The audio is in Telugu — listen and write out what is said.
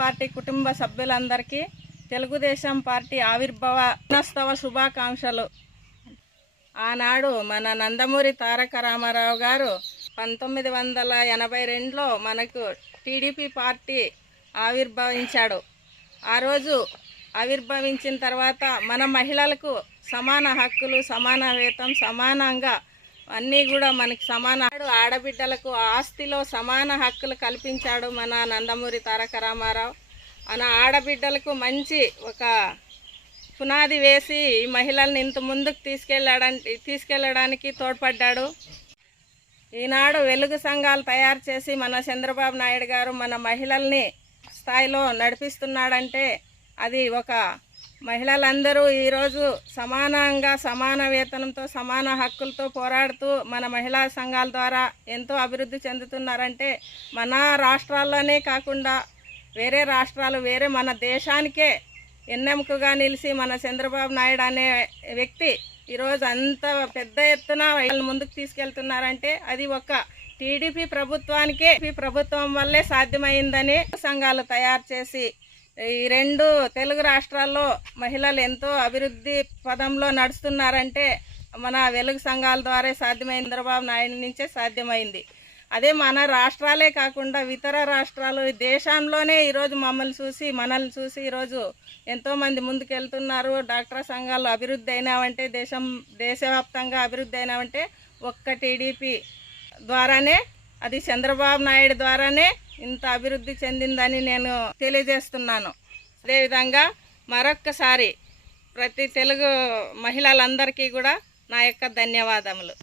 పార్టీ కుటుంబ సభ్యులందరికీ తెలుగుదేశం పార్టీ ఆవిర్భావ దినోత్సవ శుభాకాంక్షలు. ఆనాడు మన నందమూరి తారక రామారావు గారు పంతొమ్మిది వందల ఎనభై రెండులో మనకు టీడీపీ పార్టీ ఆవిర్భవించాడు. ఆ రోజు ఆవిర్భవించిన తర్వాత మన మహిళలకు సమాన హక్కులు సమాన వేతం సమానంగా అన్నీ కూడా మనకి సమాన ఆడబిడ్డలకు ఆస్తిలో సమాన హక్కులు కల్పించాడు మన నందమూరి తారక రామారావు. మన ఆడబిడ్డలకు మంచి ఒక పునాది వేసి ఈ మహిళల్ని ఇంత ముందుకు తీసుకెళ్ళడానికి తీసుకెళ్ళడానికి తోడ్పడ్డాడు. ఈనాడు వెలుగు సంఘాలు తయారు చేసి మన చంద్రబాబు నాయుడు గారు మన మహిళల్ని స్థాయిలో నడిపిస్తున్నాడంటే అది ఒక మహిళలందరూ ఈరోజు సమానంగా సమాన వేతనంతో సమాన హక్కులతో పోరాడుతూ మన మహిళా సంఘాల ద్వారా ఎంతో అభివృద్ధి చెందుతున్నారంటే మన రాష్ట్రాల్లోనే కాకుండా వేరే రాష్ట్రాలు వేరే మన దేశానికే ఎన్నెముకగా నిలిచి మన చంద్రబాబు నాయుడు అనే వ్యక్తి ఈరోజు అంత పెద్ద ఎత్తున వీళ్ళని ముందుకు తీసుకెళ్తున్నారంటే అది ఒక టీడీపీ ప్రభుత్వానికే ఈ ప్రభుత్వం వల్లే సాధ్యమైందని సంఘాలు తయారు చేసి ఈ రెండు తెలుగు రాష్ట్రాల్లో మహిళలు ఎంతో అభివృద్ధి పదంలో నడుస్తున్నారంటే మన వెలుగు సంఘాల ద్వారా సాధ్యమైంది. చంద్రబాబు నాయుడు నుంచే సాధ్యమైంది. అదే మన రాష్ట్రాలే కాకుండా ఇతర రాష్ట్రాలు దేశంలోనే ఈరోజు మమ్మల్ని చూసి మనల్ని చూసి ఈరోజు ఎంతోమంది ముందుకెళ్తున్నారు. డాక్టర్ సంఘాలు అభివృద్ధి అయినావంటే దేశం దేశవ్యాప్తంగా అభివృద్ధి అయినావంటే ఒక్క టీడీపీ ద్వారానే అది చంద్రబాబు నాయుడు ద్వారానే ఇంత అభివృద్ధి చెందిందని నేను తెలియజేస్తున్నాను. అదేవిధంగా మరొక్కసారి ప్రతి తెలుగు మహిళలందరికీ కూడా నా యొక్క ధన్యవాదములు.